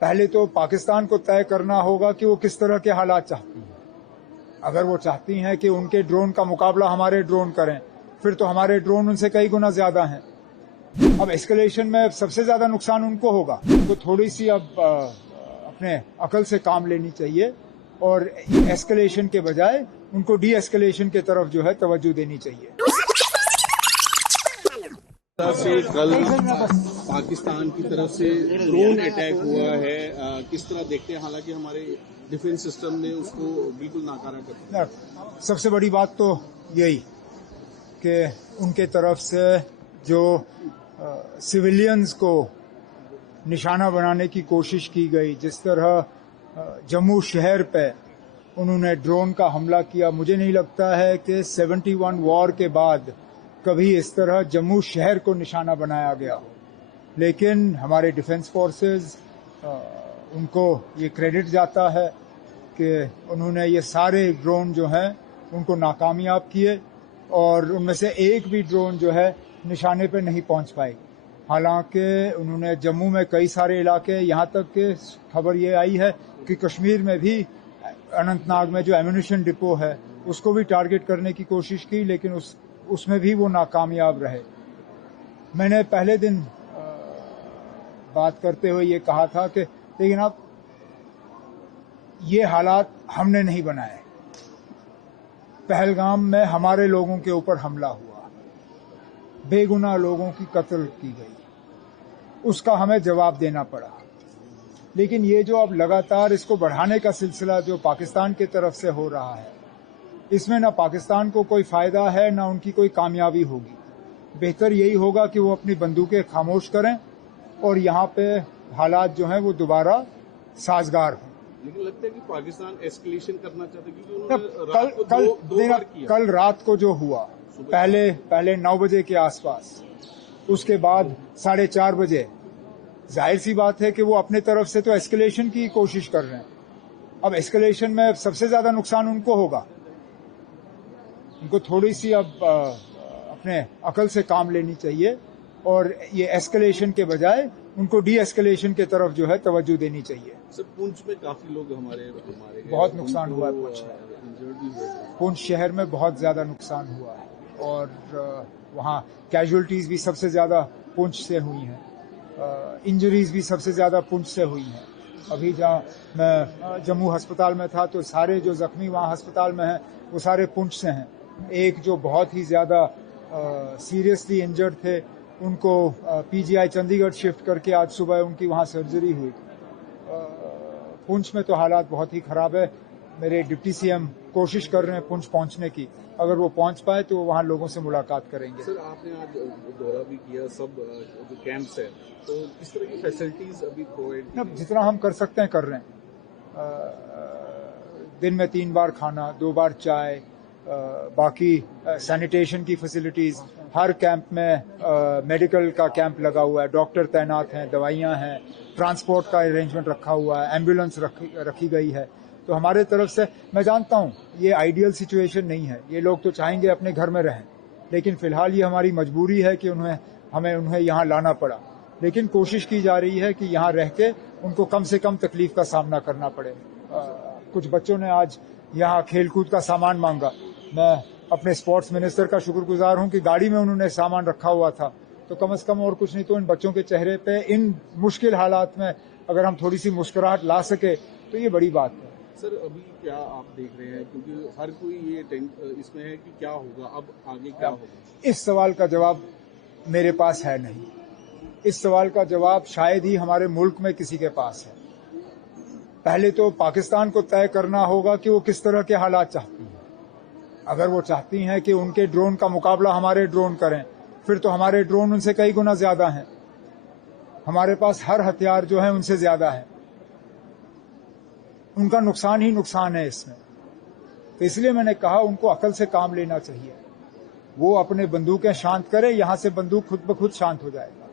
पहले तो पाकिस्तान को तय करना होगा कि वो किस तरह के हालात चाहती हैं। अगर वो चाहती हैं कि उनके ड्रोन का मुकाबला हमारे ड्रोन करें, फिर तो हमारे ड्रोन उनसे कई गुना ज्यादा हैं। अब एस्केलेशन में सबसे ज्यादा नुकसान उनको होगा। उनको थोड़ी सी अब अपने अकल से काम लेनी चाहिए और एस्केलेशन के बजाय उनको डी एस्केलेशन की तरफ जो है तवज्जो देनी चाहिए। से कल पाकिस्तान की तरफ से ड्रोन अटैक हुआ है, किस तरह देखते हैं? हालांकि हमारे डिफेंस सिस्टम ने उसको बिल्कुल नाकारा कर दिया। सबसे बड़ी बात तो यही कि उनके तरफ से जो सिविलियंस को निशाना बनाने की कोशिश की गई, जिस तरह जम्मू शहर पे उन्होंने ड्रोन का हमला किया, मुझे नहीं लगता है कि 71 वॉर के बाद कभी इस तरह जम्मू शहर को निशाना बनाया गया। लेकिन हमारे डिफेंस फोर्सेस उनको ये क्रेडिट जाता है कि उन्होंने ये सारे ड्रोन जो हैं उनको नाकामयाब किए और उनमें से एक भी ड्रोन जो है निशाने पे नहीं पहुंच पाई। हालांकि उन्होंने जम्मू में कई सारे इलाके, यहाँ तक कि खबर ये आई है कि कश्मीर में भी अनंतनाग में जो एम्यूनिशन डिपो है उसको भी टारगेट करने की कोशिश की, लेकिन उसमें भी वो नाकामयाब रहे। मैंने पहले दिन बात करते हुए ये कहा था कि लेकिन अब ये हालात हमने नहीं बनाए। पहलगाम में हमारे लोगों के ऊपर हमला हुआ, बेगुनाह लोगों की कत्ल की गई, उसका हमें जवाब देना पड़ा। लेकिन ये जो अब लगातार इसको बढ़ाने का सिलसिला जो पाकिस्तान की तरफ से हो रहा है, इसमें ना पाकिस्तान को कोई फायदा है ना उनकी कोई कामयाबी होगी। बेहतर यही होगा कि वो अपनी बंदूकें खामोश करें और यहाँ पे हालात जो हैं वो दोबारा साजगार हों। लेकिन लगता है कि पाकिस्तान एस्केलेशन करना चाहता है, क्योंकि कल रात को जो हुआ, पहले 9 बजे के आसपास, उसके बाद 4:30 बजे, जाहिर सी बात है कि वो अपने तरफ से तो एस्केलेशन की कोशिश कर रहे हैं। अब एस्केलेशन में सबसे ज्यादा नुकसान उनको होगा। उनको थोड़ी सी अब अपने अकल से काम लेनी चाहिए और ये एस्केलेशन के बजाय उनको डी एस्केलेशन की तरफ जो है तवज्जो देनी चाहिए। सर, पुंछ में काफी लोग हमारे बहुत नुकसान हुआ है पुंछ में। पुंछ शहर में बहुत ज्यादा नुकसान हुआ है और वहाँ कैजुअलिटीज भी सबसे ज्यादा पुंछ से हुई हैं, इंजरीज भी सबसे ज्यादा पुंछ से हुई हैं। अभी जहाँ मैं जम्मू अस्पताल में था तो सारे जो जख्मी वहाँ अस्पताल में हैं वो सारे पुंछ से हैं। एक जो बहुत ही ज्यादा सीरियसली इंजर्ड थे, उनको पीजीआई चंडीगढ़ शिफ्ट करके आज सुबह उनकी वहाँ सर्जरी हुई। पुंछ में तो हालात बहुत ही खराब है। मेरे डिप्टी सीएम कोशिश कर रहे हैं पुंछ पहुंचने की, अगर वो पहुंच पाए तो वहाँ लोगों से मुलाकात करेंगे। सर, आपने आज दौरा भी किया, सब जो कैंप्स है, तो किस तरह की फैसिलिटीज अभी प्रोवाइड? अब जितना हम कर सकते हैं कर रहे हैं। दिन में 3 बार खाना, 2 बार चाय, बाकी सैनिटेशन की फैसिलिटीज। हर कैंप में मेडिकल का कैंप लगा हुआ है, डॉक्टर तैनात हैं, दवाइयां हैं, ट्रांसपोर्ट का अरेंजमेंट रखा हुआ है, एम्बुलेंस रखी गई है। तो हमारे तरफ से, मैं जानता हूं ये आइडियल सिचुएशन नहीं है, ये लोग तो चाहेंगे अपने घर में रहें, लेकिन फिलहाल ये हमारी मजबूरी है कि हमें उन्हें यहाँ लाना पड़ा। लेकिन कोशिश की जा रही है कि यहाँ रह के उनको कम से कम तकलीफ का सामना करना पड़े। कुछ बच्चों ने आज यहाँ खेलकूद का सामान मांगा। मैं अपने स्पोर्ट्स मिनिस्टर का शुक्रगुजार हूँ कि गाड़ी में उन्होंने सामान रखा हुआ था, तो कम से कम और कुछ नहीं तो इन बच्चों के चेहरे पे इन मुश्किल हालात में अगर हम थोड़ी सी मुस्कुराहट ला सके तो ये बड़ी बात है। सर, अभी क्या आप देख रहे हैं, क्योंकि हर कोई ये इसमें है कि क्या होगा, अब आगे क्या होगा? इस सवाल का जवाब मेरे पास है नहीं। इस सवाल का जवाब शायद ही हमारे मुल्क में किसी के पास है। पहले तो पाकिस्तान को तय करना होगा कि वो किस तरह के हालात चाहती है। अगर वो चाहती हैं कि उनके ड्रोन का मुकाबला हमारे ड्रोन करें, फिर तो हमारे ड्रोन उनसे कई गुना ज्यादा हैं। हमारे पास हर हथियार जो है उनसे ज्यादा है। उनका नुकसान ही नुकसान है इसमें। तो इसलिए मैंने कहा उनको अकल से काम लेना चाहिए। वो अपने बंदूकें शांत करे, यहां से बंदूक खुद ब खुद शांत हो जाएगा।